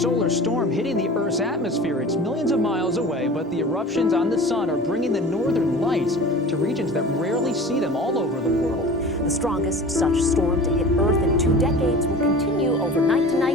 solar storm hitting the Earth's atmosphere. It's millions of miles away, but the eruptions on the sun are bringing the northern lights to regions that rarely see them all over the world. The strongest such storm to hit Earth in 2 decades will continue overnight tonight.